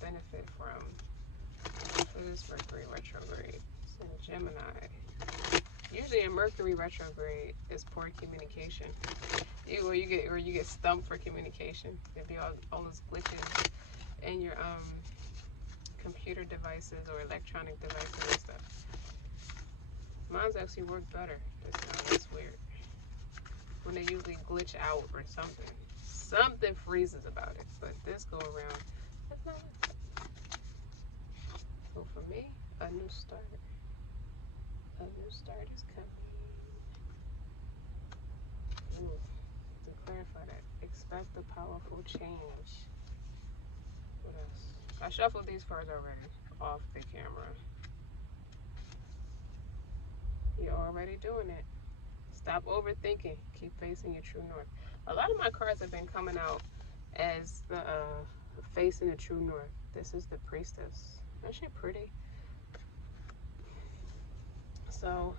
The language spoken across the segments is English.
benefit from for this Mercury retrograde. It's in Gemini. Usually a Mercury retrograde is poor communication. You get stumped for communication. There'd be all those glitches in your computer devices or electronic devices and stuff. Mine's actually worked better this time. That's weird. When they usually glitch out or something. Something freezes about it. But this go around, that's not it. So for me, a new start. A new start is coming. Ooh, to clarify that, expect a powerful change. What else? I shuffled these cards already off the camera. You're already doing it. Stop overthinking. Keep facing your true north. A lot of my cards have been coming out as the facing the true north. This is the priestess. Isn't she pretty? So,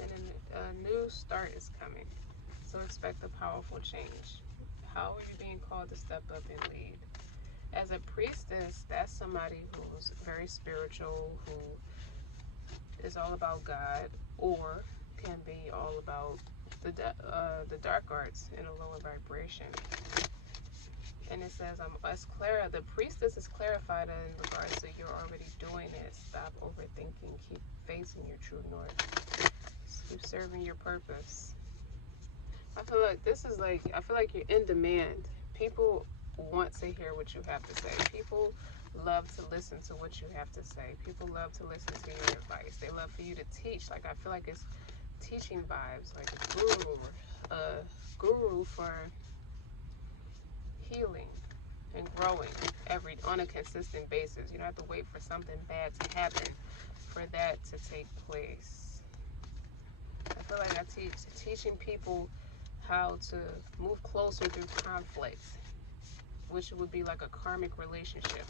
and a new start is coming. So expect a powerful change. How are you being called to step up and lead? As a priestess, that's somebody who's very spiritual, who is all about God, or can be all about the dark arts in a lower vibration. And it says, the priestess is clarified in regards to you're already doing it. Stop overthinking. Keep facing your true north. Keep serving your purpose. I feel like you're in demand. People want to hear what you have to say. People love to listen to what you have to say. People love to listen to your advice. They love for you to teach. Like, I feel like it's teaching vibes, like a guru for healing and growing on a consistent basis. You don't have to wait for something bad to happen for that to take place. I feel like I teaching people how to move closer through conflict, which would be like a karmic relationship.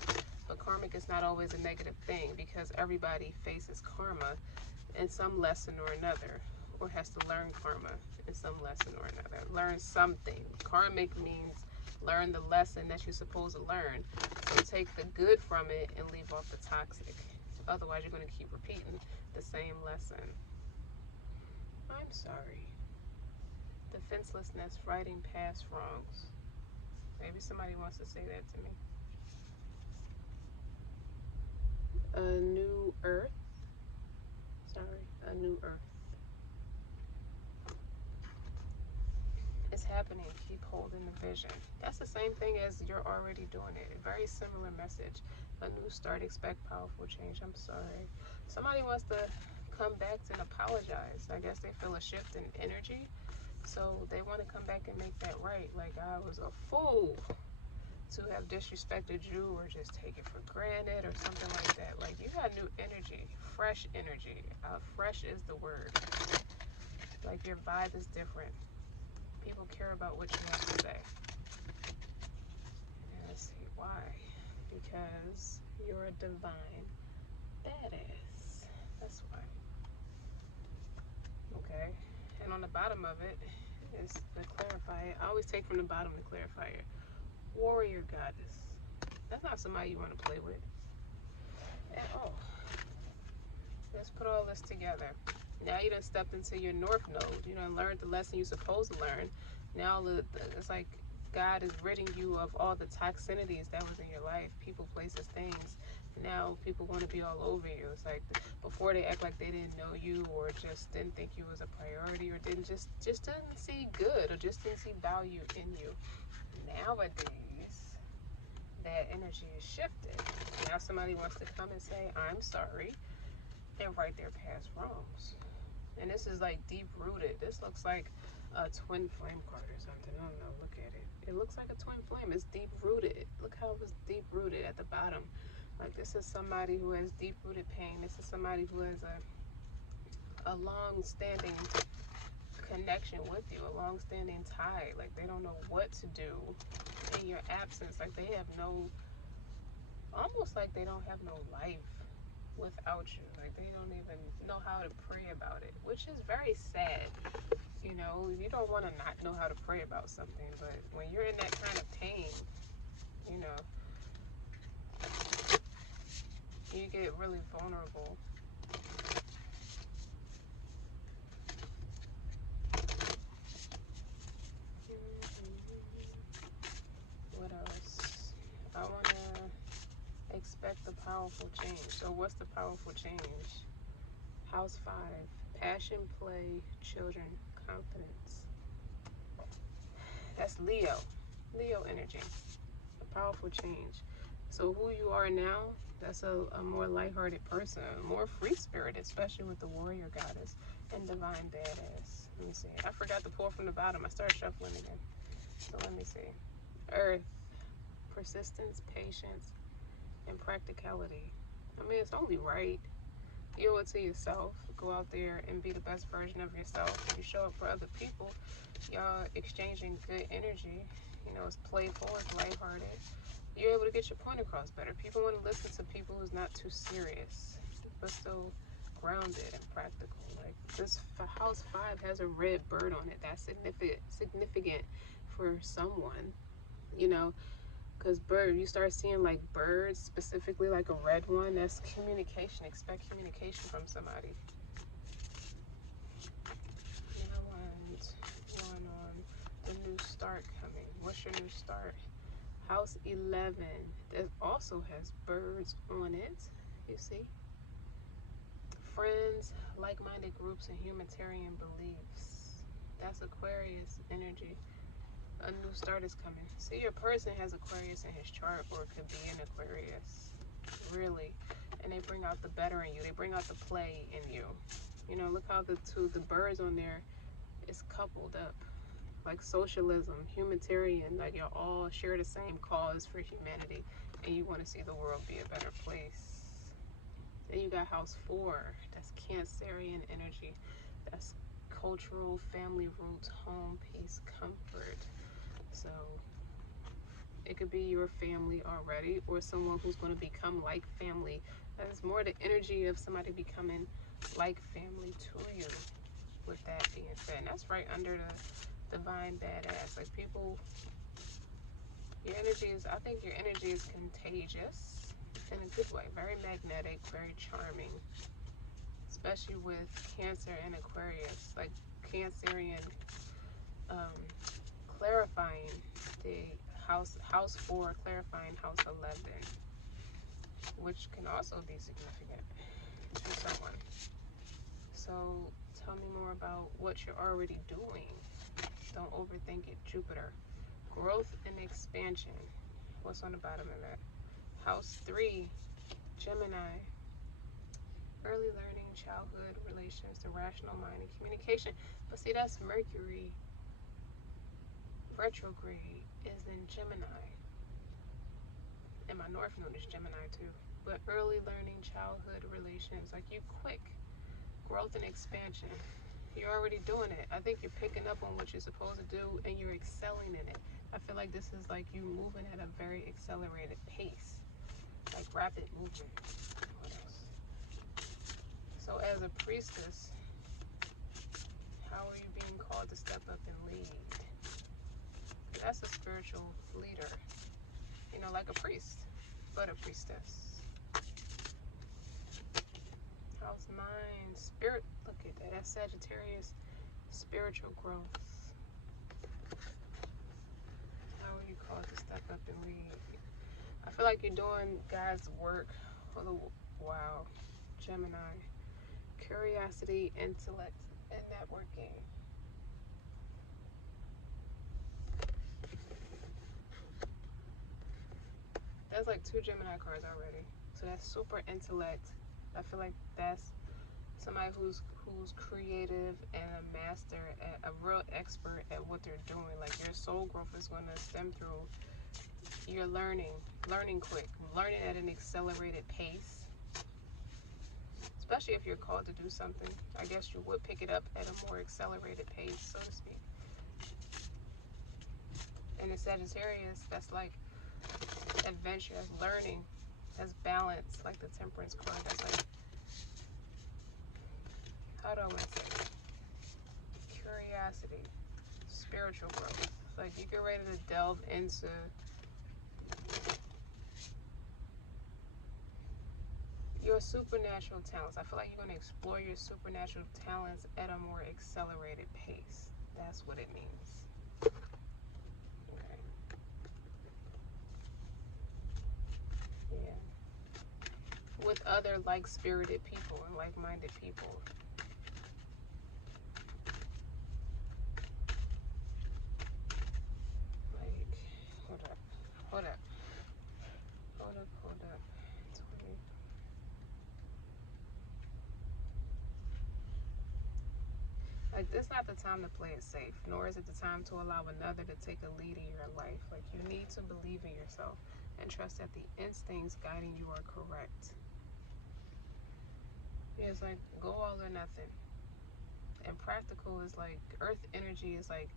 But karmic is not always a negative thing, because everybody faces karma in some lesson or another, or has to learn karma in some lesson or another. Learn something. Karmic means learn the lesson that you're supposed to learn. So take the good from it and leave off the toxic. Otherwise, you're going to keep repeating the same lesson. I'm sorry. Defenselessness, righting past wrongs. Maybe somebody wants to say that to me. A new earth. A new earth. It's happening. Keep holding the vision. That's the same thing as you're already doing it. A very similar message. A new start. Expect powerful change. I'm sorry. Somebody wants to come back and apologize. I guess they feel a shift in energy. So they want to come back and make that right. Like, I was a fool to have disrespected you or just take it for granted or something like that. Like, you got new energy, fresh energy. Fresh is the word. Like, your vibe is different. People care about what you have to say. And let's see why. Because you're a divine badass. That's why. Okay. And on the bottom of it is the clarifier. I always take from the bottom the clarifier. Warrior goddess. That's not somebody you want to play with at all. Let's put all this together. Now you done stepped into your north node. You done learned the lesson you're supposed to learn. Now it's like God is ridding you of all the toxicities that was in your life. People, places, things. Now people want to be all over you. It's like before they act like they didn't know you, or just didn't think you was a priority, or just didn't see good, or just didn't see value in you. Nowadays, that energy is shifted. Now somebody wants to come and say, I'm sorry, and right their past wrongs. And this is like deep rooted. This looks like a twin flame card or something. I don't know. Look at it. It looks like a twin flame. It's deep rooted. Look how it was deep rooted at the bottom. Like, this is somebody who has deep rooted pain. This is somebody who has a long standing connection with you, a long standing tie. Like, they don't know what to do in your absence. Like, they have almost like they don't have no life without you. Like, they don't even know how to pray about it, which is very sad. You know, you don't want to not know how to pray about something, but when you're in that kind of pain, You know, you get really vulnerable. What else? I want to expect the powerful change. So what's the powerful change? House 5, passion, play, children, confidence. That's Leo. Leo energy. A powerful change. So who you are now, that's a more lighthearted person, more free-spirited, especially with the warrior goddess and divine badass. Let me see. I forgot to pull from the bottom. I started shuffling again. So let me see. Earth, persistence, patience, and practicality. I mean, it's only right. You owe it to yourself. Go out there and be the best version of yourself. You show up for other people. Y'all exchanging good energy. You know, it's playful, it's lighthearted. You're able to get your point across better. People want to listen to people who's not too serious, but still grounded and practical. Like this house 5 has a red bird on it. That's significant for someone, you know, because you start seeing like birds, specifically like a red one. That's communication. Expect communication from somebody. And I want one on the new start coming. What's your new start? House 11, that also has birds on it, you see. Friends, like-minded groups, and humanitarian beliefs. That's Aquarius energy. A new start is coming. See, your person has Aquarius in his chart, or it could be an Aquarius, really. And they bring out the better in you. They bring out the play in you. You know, look how the birds on there is coupled up. Like socialism, humanitarian, like y'all all share the same cause for humanity and you want to see the world be a better place. Then you got house 4, that's Cancerian energy. That's cultural, family roots, home, peace, comfort. So it could be your family already or someone who's going to become like family. That's more the energy of somebody becoming like family to you, with that being said. And that's right under the divine badass. Like people, your energy is, I think your energy is contagious in a good way. Very magnetic, very charming. Especially with Cancer and Aquarius. Like Cancerian clarifying the house 4, clarifying house 11. Which can also be significant to someone. So tell me more about what you're already doing. Don't overthink it. Jupiter. Growth and expansion. What's on the bottom of that? House 3, Gemini. Early learning, childhood, relations, the rational mind, and communication. But see, that's Mercury. Retrograde is in Gemini. And my North Node is Gemini too. But early learning, childhood, relations, like you quick. Growth and expansion. You're already doing it. I think you're picking up on what you're supposed to do and you're excelling in it. I feel like this is like you moving at a very accelerated pace, like rapid movement. What else? So as a priestess, how are you being called to step up and lead? That's a spiritual leader, you know, like a priest, but a priestess. House 9, spirit, look at that, that's Sagittarius, spiritual growth. How are you called to step up and lead? I feel like you're doing God's work. Wow, Gemini. Curiosity, intellect, and networking. That's like 2 Gemini cards already. So that's super intellect. I feel like that's somebody who's creative and a master, a real expert at what they're doing. Like your soul growth is going to stem through your learning quick, learning at an accelerated pace. Especially if you're called to do something, I guess you would pick it up at a more accelerated pace, so to speak. And in Sagittarius, that's like adventure, that's learning, that's balance, like the Temperance card. That's like, how do I want to say it? Curiosity, spiritual growth. Like you get ready to delve into your supernatural talents. I feel like you're going to explore your supernatural talents at a more accelerated pace. That's what it means. Okay. Yeah. With other like-spirited people and like-minded people. Like, hold up. Hold up. Hold up, hold up. 20. Like, this is not the time to play it safe, nor is it the time to allow another to take a lead in your life. Like, you need to believe in yourself and trust that the instincts guiding you are correct. Yeah, it's like, go all or nothing. And practical is like, earth energy is like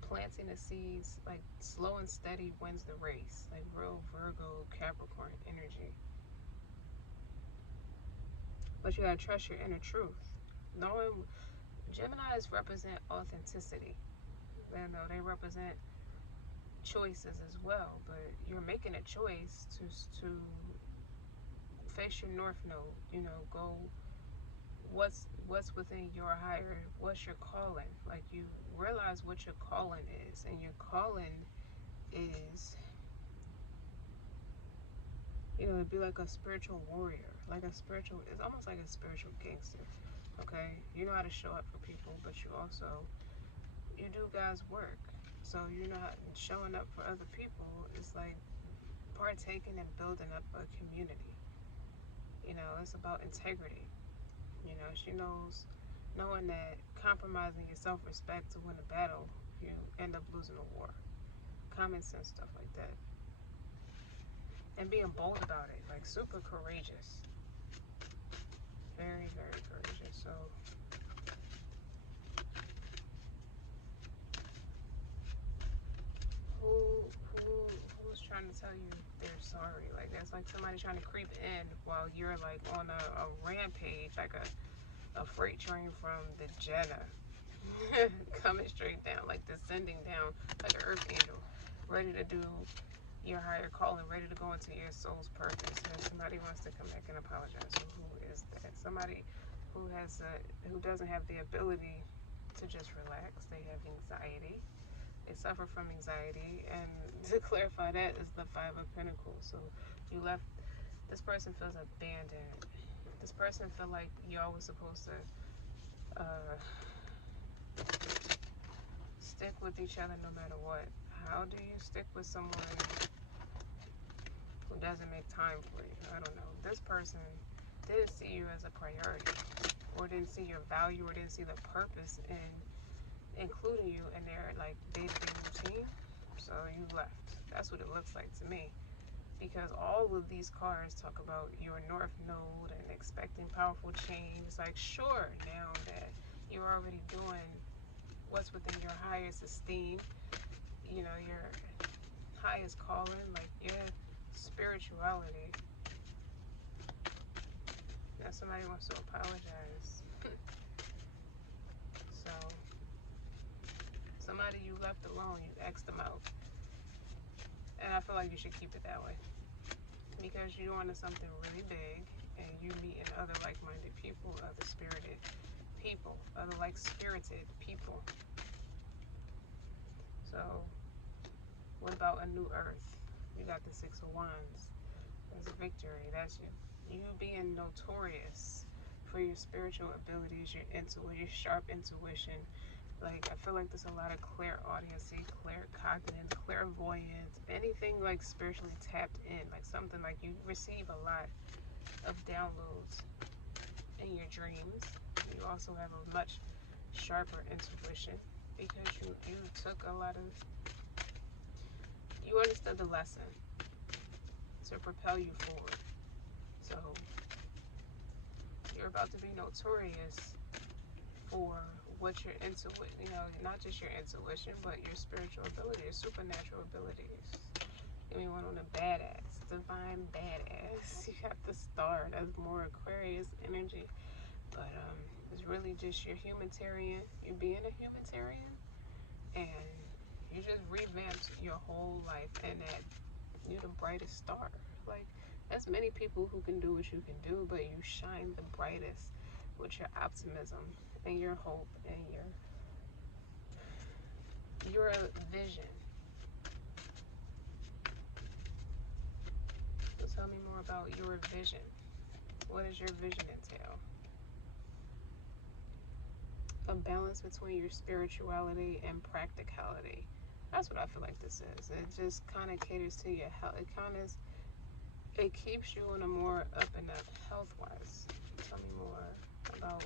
planting the seeds, like slow and steady wins the race. Like real Virgo, Capricorn energy. But you gotta trust your inner truth. Knowing Geminis represent authenticity. You know, they represent choices as well, but you're making a choice to face your north node. You know, go what's within your higher, what's your calling. Like, you realize what your calling is, and your calling is, you know, it'd be like a spiritual warrior, like a spiritual, it's almost like a spiritual gangster. Okay, you know how to show up for people, but you also, you do God's work. So you know how showing up for other people is like partaking and building up a community. You know, it's about integrity. You know, she knows, knowing that compromising your self-respect to win a battle, you end up losing a war. Common sense stuff like that. And being bold about it, like super courageous. Very, very courageous. So who's trying to tell you they're sorry? Like, that's like somebody trying to creep in while you're like on a rampage, like a freight train from the Jeddah. Coming straight down, like descending down like an earth angel, ready to do your higher calling, ready to go into your soul's purpose. And somebody wants to come back and apologize. So who is that? Somebody who who doesn't have the ability to just relax. They have anxiety. They suffer from anxiety, and to clarify, that is the Five of Pentacles. So you left. This person feels abandoned. This person feel like you're always supposed to stick with each other no matter what. How do you stick with someone who doesn't make time for you? I don't know. This person didn't see you as a priority, or didn't see your value, or didn't see the purpose in including you in their like day-to-day routine. So you left. That's what it looks like to me. Because all of these cards talk about your north node and expecting powerful change. It's like, sure, now that you're already doing what's within your highest esteem, you know, your highest calling, like your spirituality. Now somebody wants to apologize. So somebody you left alone, you X'd them out. And I feel like you should keep it that way. Because you're on to something really big, and you meet in other like-minded people, other spirited people, other like-spirited people. So what about a new earth? You got the Six of Wands. That's a victory. That's you being notorious for your spiritual abilities, your sharp intuition. Like, I feel like there's a lot of clairaudiency, claircognizance, clairvoyance, anything like spiritually tapped in, like something like you receive a lot of downloads in your dreams. You also have a much sharper intuition because you took a lot of, you understood the lesson to propel you forward. So you're about to be notorious for what your intuition, you know, not just your intuition, but your spiritual ability, your supernatural abilities. Give me one on a badass, divine badass. You got the star, that's more Aquarius energy. But it's really just your humanitarian, you being a humanitarian, and you just revamped your whole life, and that you're the brightest star. Like, There's many people who can do what you can do, but you shine the brightest with your optimism and your hope and your vision. So tell me more about your vision. What does your vision entail? A balance between your spirituality and practicality. That's what I feel like this is. It just kind of caters to your health. It keeps you on a more up and up health wise. Tell me more about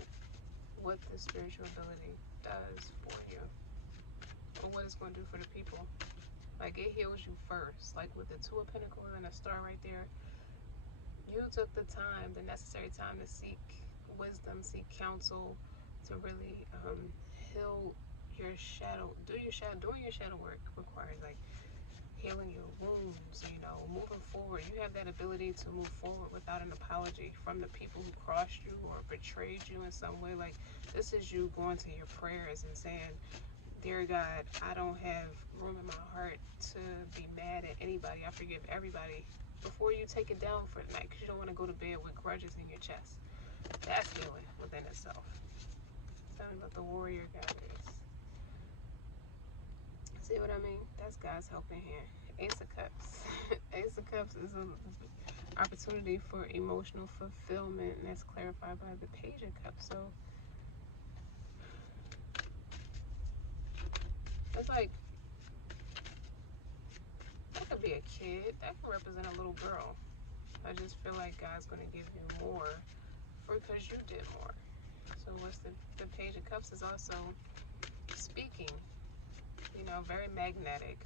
what the spiritual ability does for you, or what it's going to do for the people. Like, it heals you first. Like with the Two of Pentacles and a star right there, you took the time, the necessary time, to seek wisdom, seek counsel, to really heal your shadow. Doing your shadow work requires like healing your wounds, moving forward. You have that ability to move forward without an apology from the people who crossed you or betrayed you in some way. Like, this is you going to your prayers and saying, dear God, I don't have room in my heart to be mad at anybody. I forgive everybody, before you take it down for the night, because you don't want to go to bed with grudges in your chest. That's healing within itself. Tell me about the warrior goddess. See what I mean? That's God's helping hand. Ace of Cups. Ace of Cups is an opportunity for emotional fulfillment, and that's clarified by the Page of Cups. So it's like, that could be a kid. That could represent a little girl. I just feel like God's going to give you more because you did more. So what's the Page of Cups is also speaking, very magnetic.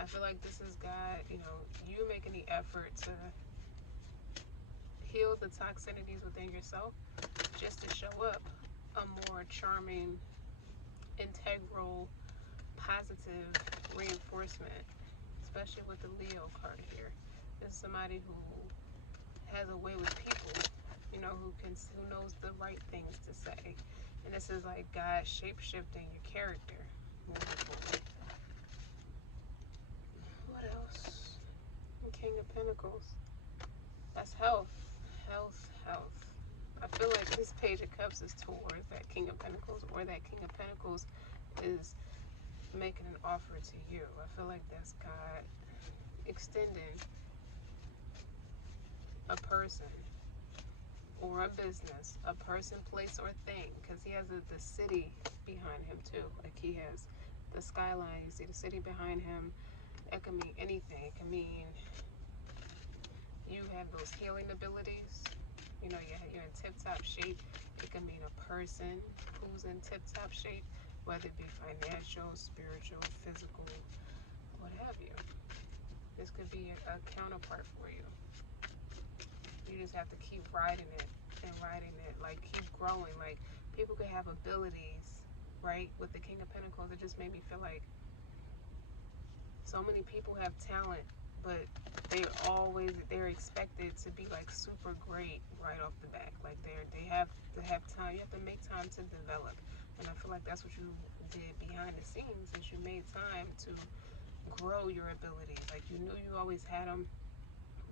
I feel like this is God, you making the effort to heal the toxicities within yourself, just to show up a more charming, integral, positive reinforcement, especially with the Leo card here. This is somebody who has a way with people, who knows the right things to say. And this is like God shape-shifting your character moving forward. What else? King of Pentacles. That's health. Health. I feel like this Page of Cups is towards that King of Pentacles, or that King of Pentacles is making an offer to you. I feel like that's God extending a person or a business, a person, place, or thing, because he has the city behind him too. Like, he has the skyline, you see the city behind him. It can mean anything. It can mean you have those healing abilities, you're in tip-top shape. It can mean a person who's in tip-top shape, whether it be financial, spiritual, physical, what have you. This could be a counterpart for you. You just have to keep riding it, like keep growing. Like, people could have abilities, right? With the King of Pentacles, it just made me feel like so many people have talent, but they're expected to be like super great right off the bat. Like, they have to have time. You have to make time to develop. And I feel like that's what you did behind the scenes, is you made time to grow your abilities. Like, you knew you always had them,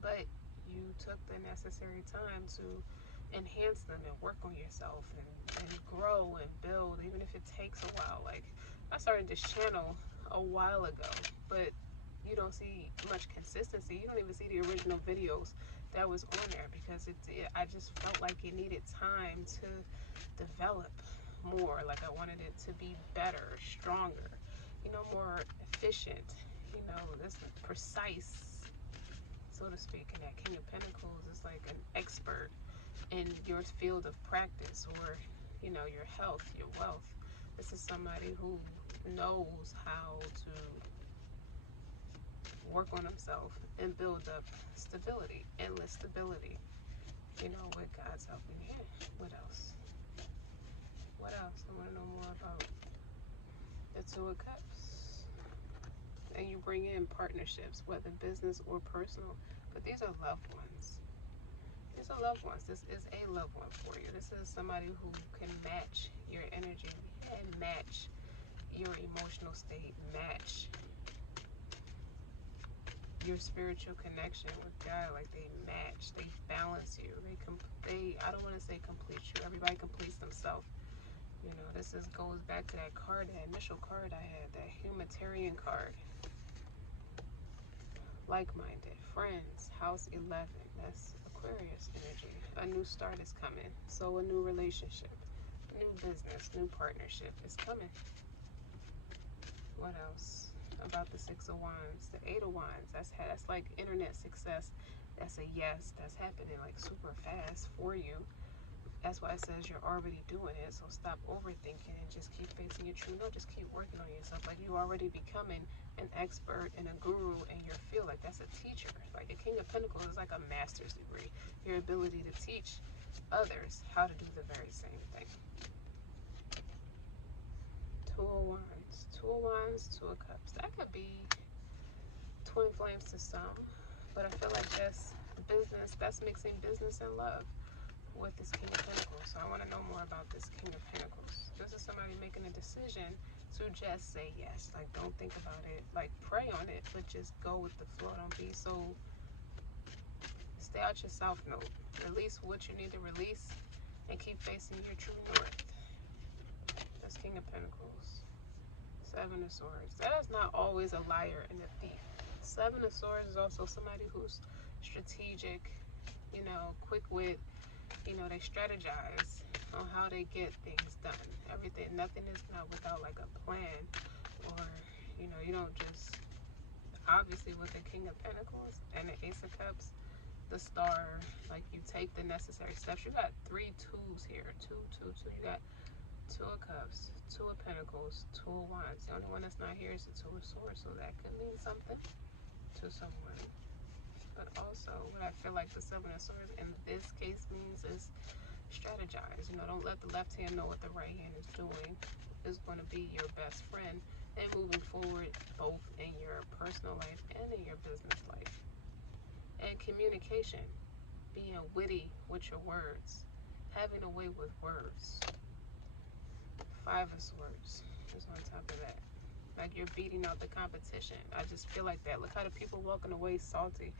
but you took the necessary time to enhance them and work on yourself and grow and build, even if it takes a while. Like, I started this channel a while ago, but you don't see much consistency. You don't even see the original videos that was on there, because I just felt like it needed time to develop more. Like, I wanted it to be better, stronger, more efficient, this precise, so to speak. And that King of Pentacles is like an expert in your field of practice, or your health, your wealth. This is somebody who knows how to work on himself and build up stability, endless stability, with God's helping hand. What else? I want to know more about the Two of Cups. And you bring in partnerships, whether business or personal, but these are loved ones. These are loved ones. This is a loved one for you. This is somebody who can match your energy and match your emotional state, match your spiritual connection with God, like they match, they balance you. I don't want to say complete you. Everybody completes themselves. You know, goes back to that card, that initial card I had, that humanitarian card. Like-minded, friends, house 11. That's Aquarius energy. A new start is coming. So a new relationship, new business, new partnership is coming. What else about the Six of Wands? The Eight of Wands. That's like internet success. That's a yes. That's happening like super fast for you. That's why it says you're already doing it. So stop overthinking and just keep facing your truth. No, just keep working on yourself. Like you're already becoming an expert and a guru in your field. Like that's a teacher. Like a King of Pentacles is like a master's degree. Your ability to teach others how to do the very same thing. Two of Wands. Two of Wands, Two of Cups. That could be twin flames to some. But I feel like that's business. That's mixing business and love with this King of Pentacles. So I want to know more about this King of Pentacles. This is somebody making a decision to just say yes. Like, don't think about it. Like, pray on it, but just go with the flow. Don't be so... Stay out your south node. Release what you need to release and keep facing your true north. That's King of Pentacles. Seven of Swords. That is not always a liar and a thief. Seven of Swords is also somebody who's strategic, you know, quick wit. You know, they strategize on how they get things done. Everything, nothing is not without like a plan, or, you know, you don't just, obviously with the King of Pentacles and the Ace of Cups, the Star, like you take the necessary steps. You got three twos here, two. You got Two of Cups, Two of Pentacles, Two of Wands. The only one that's not here is the Two of Swords, so that could mean something to someone. But also, what I feel like the Seven of Swords in this case means is strategize. You know, don't let the left hand know what the right hand is doing. Is going to be your best friend and moving forward, both in your personal life and in your business life. And communication, being witty with your words, having a way with words. Five of Swords is on top of that. Like you're beating out the competition. I just feel like that. Look how the people walking away salty.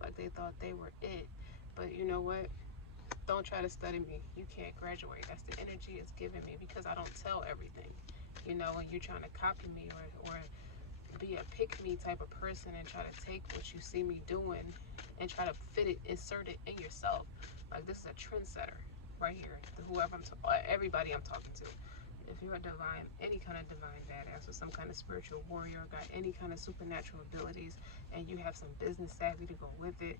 Like they thought they were it. But you know what? Don't try to study me. You can't graduate. That's the energy it's giving me, because I don't tell everything. You know, when you're trying to copy me or be a pick-me type of person and try to take what you see me doing and try to fit it, insert it in yourself. Like this is a trendsetter right here. Everybody I'm talking to. If you're a divine, any kind of divine badass or some kind of spiritual warrior, got any kind of supernatural abilities, and you have some business savvy to go with it,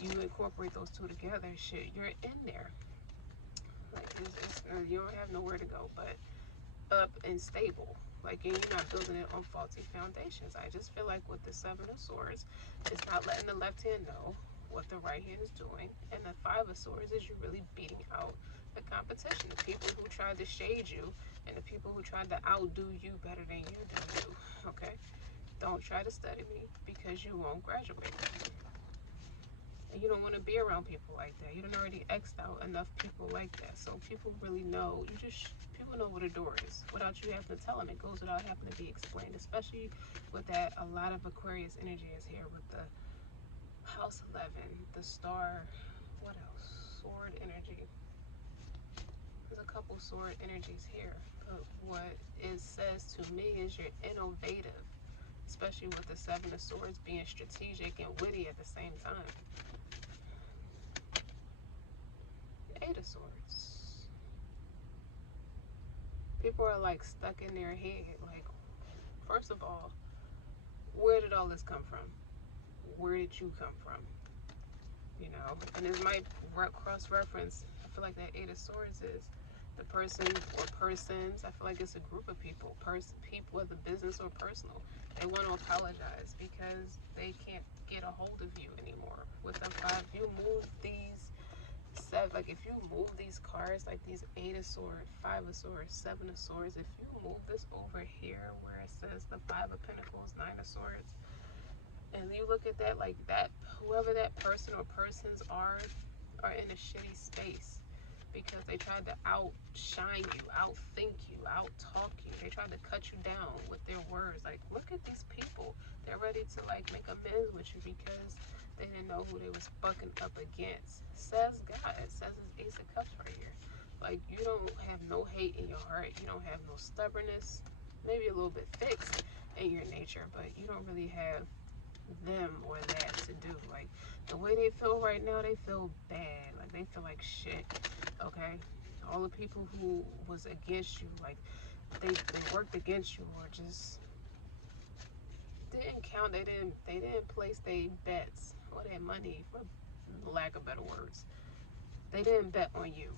you incorporate those two together, shit, you're in there. Like, you don't have nowhere to go but up and stable. Like, and you're not building it on faulty foundations. I just feel like with the Seven of Swords, it's not letting the left hand know what the right hand is doing. And the Five of Swords is you really beating out the competition. The people who tried to shade you and the people who tried to outdo you better than you do. Okay? Don't try to study me because you won't graduate. And you don't want to be around people like that. You don't already X'd out enough people like that. So people really know. People know what a door is without you having to tell them. It goes without having to be explained. Especially with that, a lot of Aquarius energy is here with the House 11, the Star, what else? Sword energy. There's a couple sword energies here. But what it says to me is you're innovative. Especially with the Seven of Swords being strategic and witty at the same time. Eight of Swords. People are like stuck in their head. Like, first of all, where did all this come from? Where did you come from? You know, and this might cross-reference. I feel like that Eight of Swords is the person or persons. I feel like it's a group of people, people, whether business or personal. They want to apologize because they can't get a hold of you anymore. With the five, you move these seven. Like if you move these cards, like these Eight of Swords, Five of Swords, Seven of Swords. If you move this over here where it says the Five of Pentacles, Nine of Swords, and you look at that like that, whoever that person or persons are in a shitty space because they tried to outshine you, outthink you, out-talk you. They tried to cut you down with their words. Like, look at these people. They're ready to like make amends with you because they didn't know who they was bucking up against. Says God. It says it's Ace of Cups right here. Like, you don't have no hate in your heart. You don't have no stubbornness. Maybe a little bit fixed in your nature, but you don't really have them or that to do. Like, the way they feel right now, they feel bad. Like, they feel like shit. Okay? All the people who was against you, like, they worked against you or just didn't count. They didn't place their bets or their money, for lack of better words. They didn't bet on you.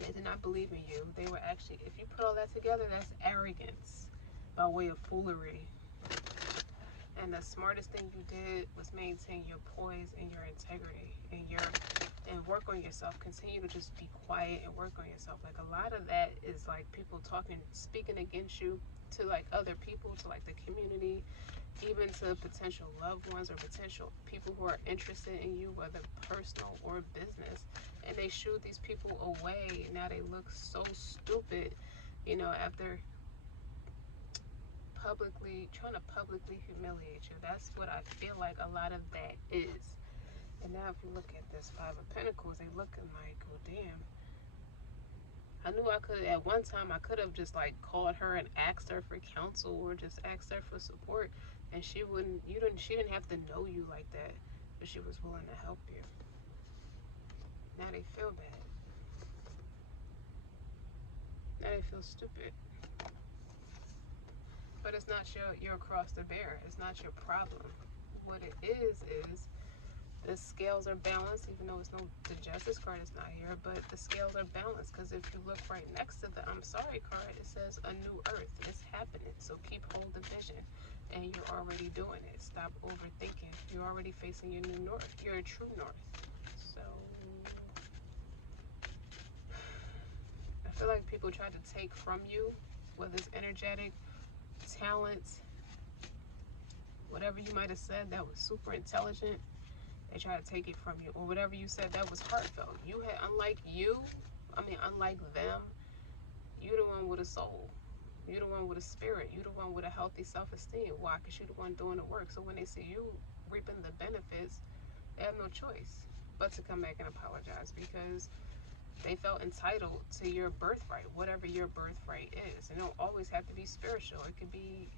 They did not believe in you. They were actually, if you put all that together, that's arrogance by way of foolery. And the smartest thing you did was maintain your poise and your integrity and work on yourself. Continue to just be quiet and work on yourself. Like, a lot of that is like people speaking against you to like other people, to like the community, even to potential loved ones or potential people who are interested in you, whether personal or business. And they shoo these people away. Now they look so stupid, after trying to publicly humiliate you. That's what I feel like a lot of that is. And now if you look at this Five of Pentacles, they looking like, oh damn. I knew at one time I could have just like called her and asked her for counsel or just asked her for support, and she didn't have to know you like that, but she was willing to help you. Now they feel bad. Now they feel stupid. But it's not your cross to bear. It's not your problem. What it is the scales are balanced, even though the Justice card is not here, but the scales are balanced, because if you look right next to the I'm sorry card, it says a new earth is happening. So keep hold of vision, and you're already doing it. Stop overthinking. You're already facing your new north, your true north. So I feel like people try to take from you, whether it's energetic, talents, whatever you might have said that was super intelligent, they try to take it from you. Or whatever you said that was heartfelt. Unlike them, you're the one with a soul. You're the one with a spirit. You're the one with a healthy self-esteem. Why? Because you're the one doing the work. So when they see you reaping the benefits, they have no choice but to come back and apologize, because they felt entitled to your birthright, whatever your birthright is. And it don't always have to be spiritual. It could be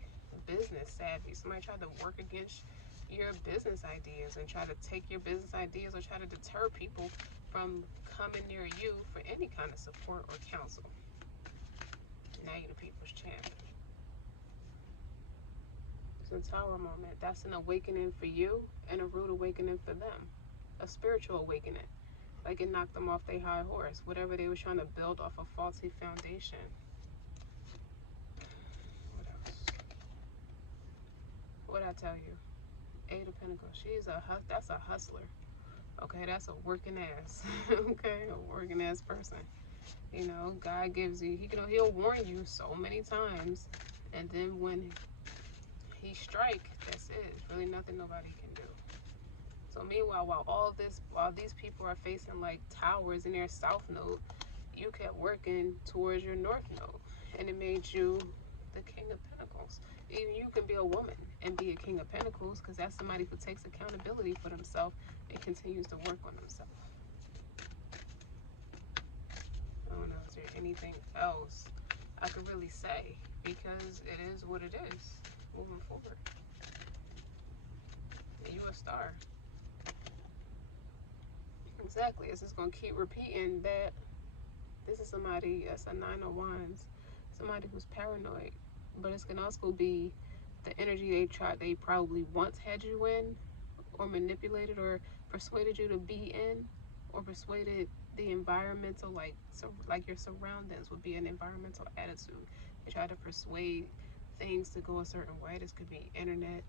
business savvy. Somebody tried to work against your business ideas and try to take your business ideas or try to deter people from coming near you for any kind of support or counsel. Now you're the people's champ. It's a Tower moment. That's an awakening for you and a rude awakening for them. A spiritual awakening. Like, it knocked them off their high horse. Whatever they were trying to build off a faulty foundation. What else? What'd I tell you? Eight of Pentacles. That's a hustler. Okay, that's a working ass. Okay, a working ass person. God gives you, he'll warn you so many times, and then when he strike, that's it. It's really nothing nobody can do. So meanwhile, while these people are facing like towers in their south node, you kept working towards your north node, and it made you the King of Pentacles. Even you can be a woman and be a King of Pentacles, because that's somebody who takes accountability for themselves and continues to work on themselves. I don't know, is there anything else I could really say? Because it is what it is moving forward. And you're a star. Exactly. It's just going to keep repeating that this is somebody, that's a Nine of Wands, somebody who's paranoid. But it can also be the energy they probably once had you in, or manipulated or persuaded you to be in, or persuaded the environmental, like your surroundings would be an environmental attitude. They try to persuade things to go a certain way. This could be internet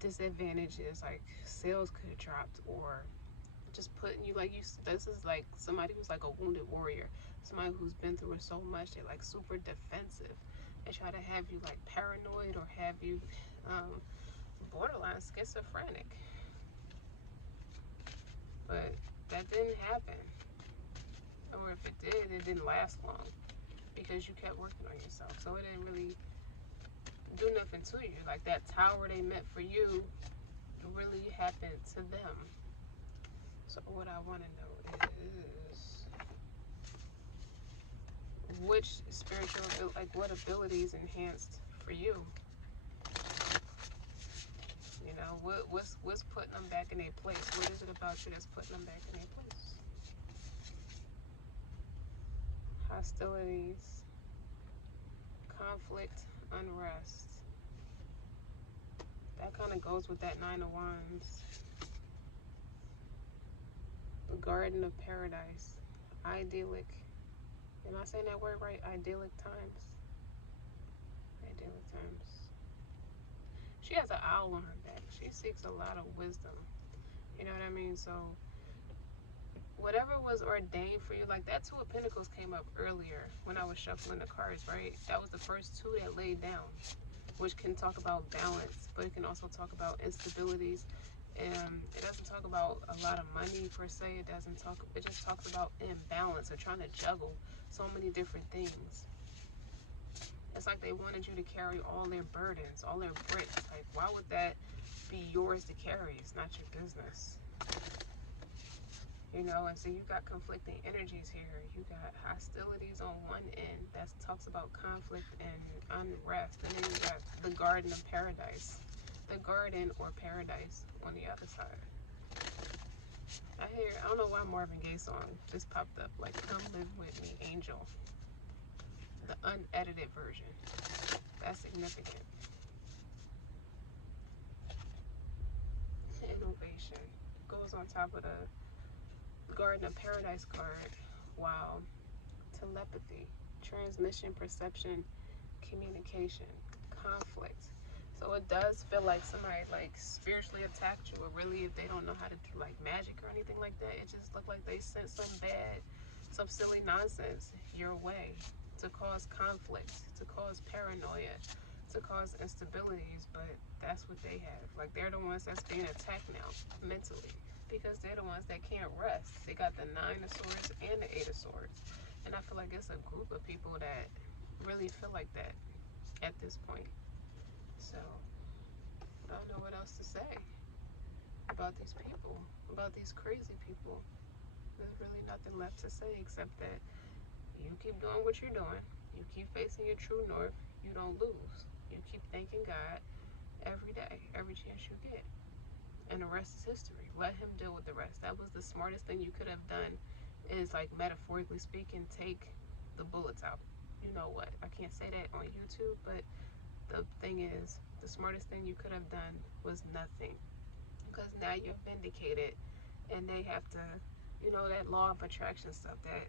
disadvantages, like sales could have dropped, or just putting you this is like somebody who's like a wounded warrior, somebody who's been through so much, they're like super defensive. They try to have you like paranoid, or have you borderline schizophrenic. But that didn't happen. Or if it did, it didn't last long. because you kept working on yourself. So it didn't really do nothing to you. Like that tower they meant for you really happened to them. So what I want to know is which spiritual, like what abilities enhanced for you? You know, what's putting them back in their place? What is it about you that's putting them back in their place? Hostilities, conflict, unrest. That kind of goes with that Nine of Wands. The Garden of Paradise. Idyllic. Am I saying that word right? Idyllic times. Idyllic times. She has an owl on her back. She seeks a lot of wisdom. You know what I mean? So whatever was ordained for you, like that Two of Pentacles came up earlier when I was shuffling the cards, right? That was the first two that laid down, which can talk about balance, but it can also talk about instabilities. And it doesn't talk about a lot of money per se. It just talks about imbalance or trying to juggle so many different things. It's like they wanted you to carry all their burdens, all their bricks. Like, why would that be yours to carry? It's not your business. You know, and so you got conflicting energies here. You got hostilities on one end that talks about conflict and unrest. And then you got the Garden of Paradise. The garden or paradise on the other side. I don't know why Marvin Gaye song just popped up. Like, Come Live With Me, Angel. The unedited version. That's significant. Innovation goes on top of the Garden of Paradise card. Wow. Telepathy, transmission, perception, communication, conflict. So it does feel like somebody like spiritually attacked you, or really if they don't know how to do like magic or anything like that, it just looked like they sent some silly nonsense your way to cause conflict, to cause paranoia, to cause instabilities. But that's what they have. Like they're the ones that's being attacked now mentally, because they're the ones that can't rest. They got the Nine of Swords and the Eight of Swords. And I feel like it's a group of people that really feel like that at this point. So, I don't know what else to say about these people, about these crazy people. There's really nothing left to say except that you keep doing what you're doing. You keep facing your true north. You don't lose. You keep thanking God every day, every chance you get. And the rest is history. Let him deal with the rest. That was the smartest thing you could have done, is like metaphorically speaking, take the bullets out. You know what? I can't say that on YouTube, but the thing is, the smartest thing you could have done was nothing. Because now you're vindicated, and they have to, you know, that law of attraction stuff, that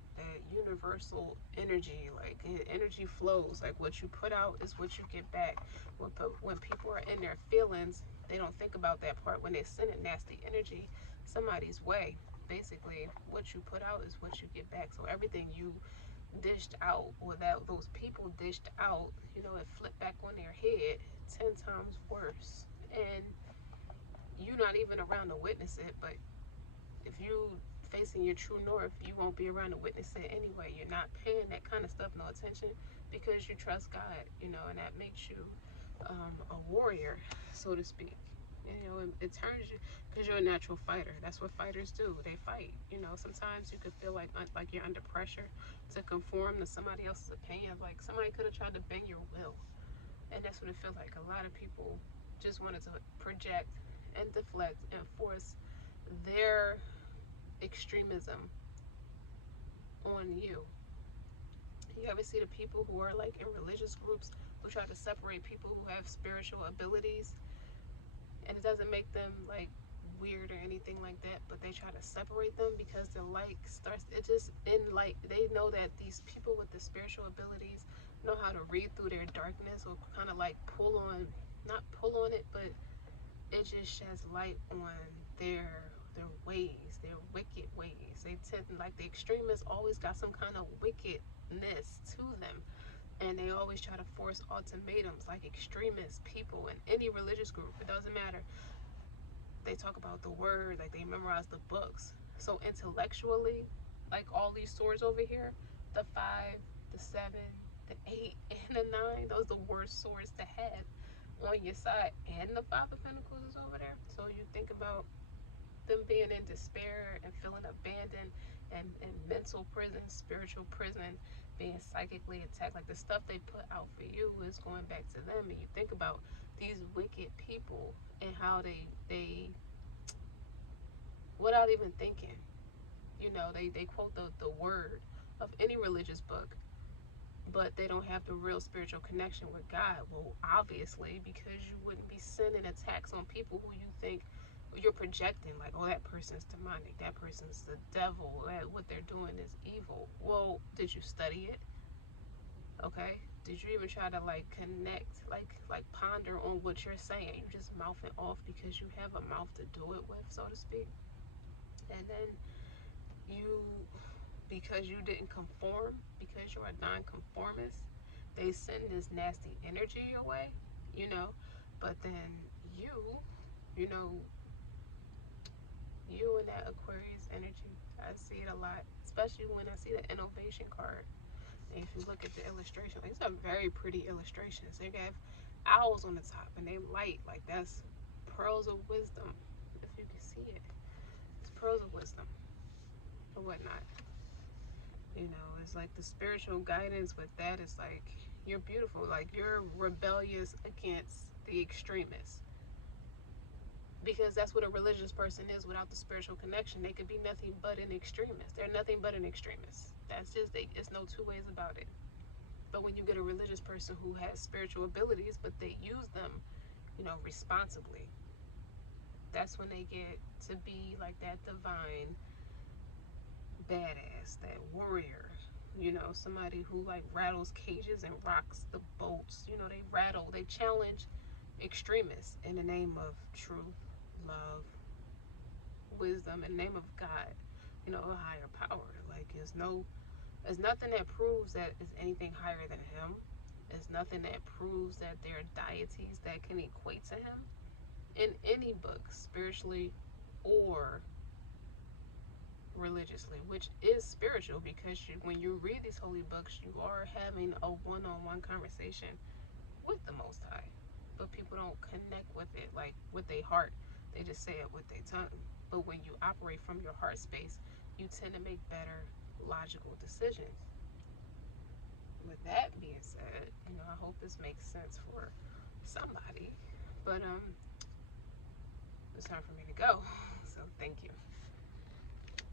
universal energy, like energy flows. Like what you put out is what you get back. When people are in their feelings, they don't think about that part. When they send a nasty energy somebody's way, basically what you put out is what you get back. So everything you dished out, or that those people dished out, you know, it flipped back on their head 10 times worse. And you're not even around to witness it, but if you facing your true north, you won't be around to witness it anyway. You're not paying that kind of stuff no attention because you trust God, you know, and that makes you a warrior, so to speak. You know, it turns you, because you're a natural fighter. That's what fighters do. They fight. You know, sometimes you could feel like you're under pressure to conform to somebody else's opinion. Like somebody could have tried to bend your will, and that's what it feels like. A lot of people just wanted to project and deflect and force their extremism on you. You ever see the people who are like in religious groups who try to separate people who have spiritual abilities, and it doesn't make them like weird or anything like that, but they try to separate them because the light starts, it just in light, they know that these people with the spiritual abilities know how to read through their darkness, or kind of like pull on, not pull on it, but it just sheds light on their ways, their wicked ways. They tend, like the extremists always got some kind of wickedness to them, and they always try to force ultimatums. Like extremist people in any religious group, it doesn't matter, they talk about the word, like they memorize the books. So intellectually, like all these swords over here, the 5, the 7, the 8, and the 9. Those are the worst swords to have on your side. And the 5 of Pentacles is over there. So you think about them being in despair and feeling abandoned and mental prison, spiritual prison, being psychically attacked. Like the stuff they put out for you is going back to them. And you think about these wicked people and how they without even thinking, they quote the word of any religious book, but they don't have the real spiritual connection with God. Well, obviously, because you wouldn't be sending attacks on people who you think you're projecting, like, oh, that person's demonic, that person's the devil, that what they're doing is evil. Well, did you study it? Okay. Did you even try to connect, ponder on what you're saying? You just mouth it off because you have a mouth to do it with, so to speak. And then you, because you didn't conform, because you're a non-conformist, they send this nasty energy your way, but then you, you know, you and that Aquarius energy, I see it a lot, especially when I see the innovation card. And if you look at the illustration, it's a very pretty illustration. So you have owls on the top and they light, like that's pearls of wisdom, if you can see it. It's pearls of wisdom or whatnot. It's like the spiritual guidance with that is like, you're beautiful, like you're rebellious against the extremists. Because that's what a religious person is without the spiritual connection. They could be nothing but an extremist. They're nothing but an extremist. That's just, it's no two ways about it. But when you get a religious person who has spiritual abilities, but they use them, responsibly, that's when they get to be like that divine badass, that warrior, somebody who rattles cages and rocks the boats. They challenge extremists in the name of truth, love, wisdom, in the name of God, a higher power. There's nothing that proves that it's anything higher than him. There's nothing that proves that there are deities that can equate to him in any book, spiritually or religiously, which is spiritual, because when you read these holy books, you are having a one-on-one conversation with the Most High. But people don't connect with it with their heart. They just say it with their tongue. But when you operate from your heart space, you tend to make better logical decisions. With that being said, I hope this makes sense for somebody. But it's time for me to go.